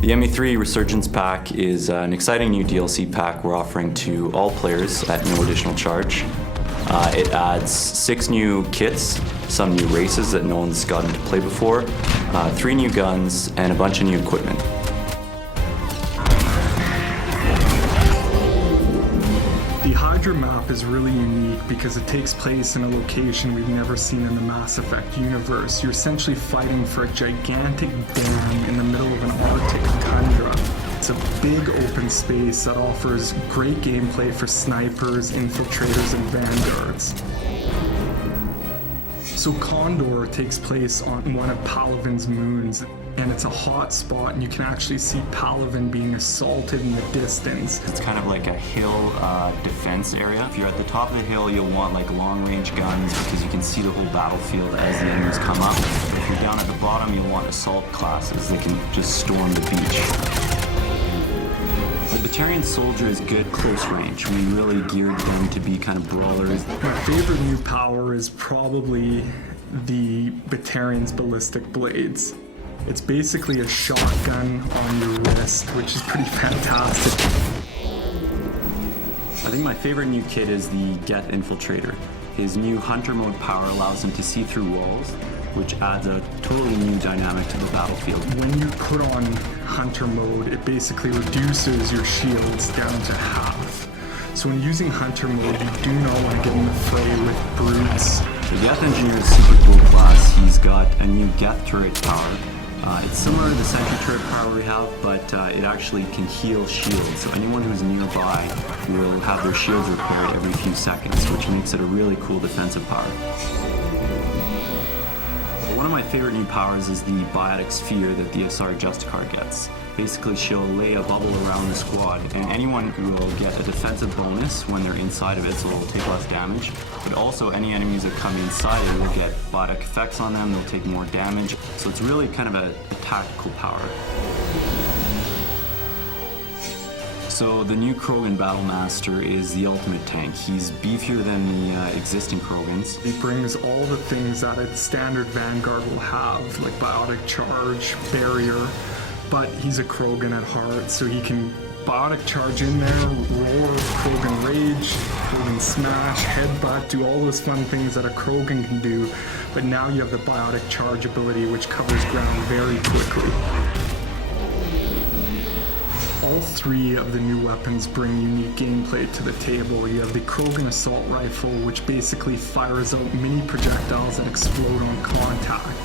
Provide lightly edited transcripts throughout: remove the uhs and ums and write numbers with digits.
The ME3 Resurgence Pack is an exciting new DLC pack we're offering to all players at no additional charge. It adds 6 new kits, some new races that no one's gotten to play before, 3 new guns, and a bunch of new equipment. The Hydra map is really unique because it takes place in a location we've never seen in the Mass Effect universe. You're essentially fighting for a gigantic dam in the middle of an Arctic tundra. It's a big open space that offers great gameplay for snipers, infiltrators, and vanguards. So CONDOR takes place on one of Palaven's moons, and it's a hot spot, and you can actually see Palaven being assaulted in the distance. It's kind of like a hill defense area. If you're at the top of the hill, you'll want like long-range guns because you can see the whole battlefield as the enemies come up. If you're down at the bottom, you'll want assault classes that can just storm the beach. The Batarian soldier is good close range. We really geared them to be kind of brawlers. My favorite new power is probably the Batarian's ballistic blades. It's basically a shotgun on your wrist, which is pretty fantastic. I think my favorite new kit is the Get Infiltrator. His new hunter mode power allows him to see through walls, which adds a totally new dynamic to the battlefield. When you put on hunter mode, it basically reduces your shields down to half. So when using hunter mode, you do not want to get in the fray with brutes. The Geth Engineer is super cool class. He's got a new Geth turret power. It's similar to the sentry turret power we have, but it actually can heal shields. So anyone who's nearby will have their shields repaired every few seconds, which makes it a really cool defensive power. One of my favorite new powers is the biotic sphere that the ASARI JUSTICAR gets. Basically, she'll lay a bubble around the squad, and anyone will get a defensive bonus when they're inside of it, so they'll take less damage. But also, any enemies that come inside it will get biotic effects on them, they'll take more damage. So it's really kind of a tactical power. So the new KROGAN Battlemaster is the ultimate tank. He's beefier than the existing KROGANs. He brings all the things that a standard Vanguard will have, like biotic charge, barrier, but he's a KROGAN at heart, so he can biotic charge in there, roar, KROGAN rage, KROGAN smash, headbutt, do all those fun things that a KROGAN can do, but now you have the biotic charge ability, which covers ground very quickly. All 3 of the new weapons bring unique gameplay to the table. You have the KROGAN Assault Rifle, which basically fires out mini projectiles that explode on contact.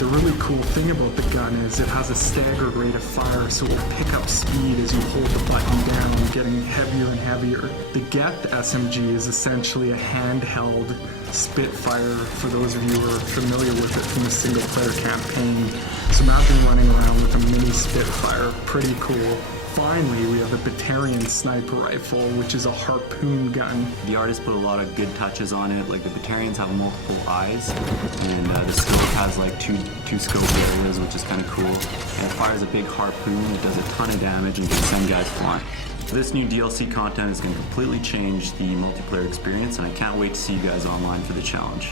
The really cool thing about the gun is it has a staggered rate of fire, so it will pick up speed as you hold the button down, getting heavier and heavier. The Geth SMG is essentially a handheld Spitfire, for those of you who are familiar with it from the single-player campaign. So imagine running around with a mini Spitfire, pretty cool. Finally, we have the Batarian sniper rifle, which is a harpoon gun. The artist put a lot of good touches on it. Like the Batarians have multiple eyes, and the scope has like two scope areas, which is kind of cool. And it fires a big harpoon. It does a ton of damage and can send guys flying. This new DLC content is going to completely change the multiplayer experience, and I can't wait to see you guys online for the challenge.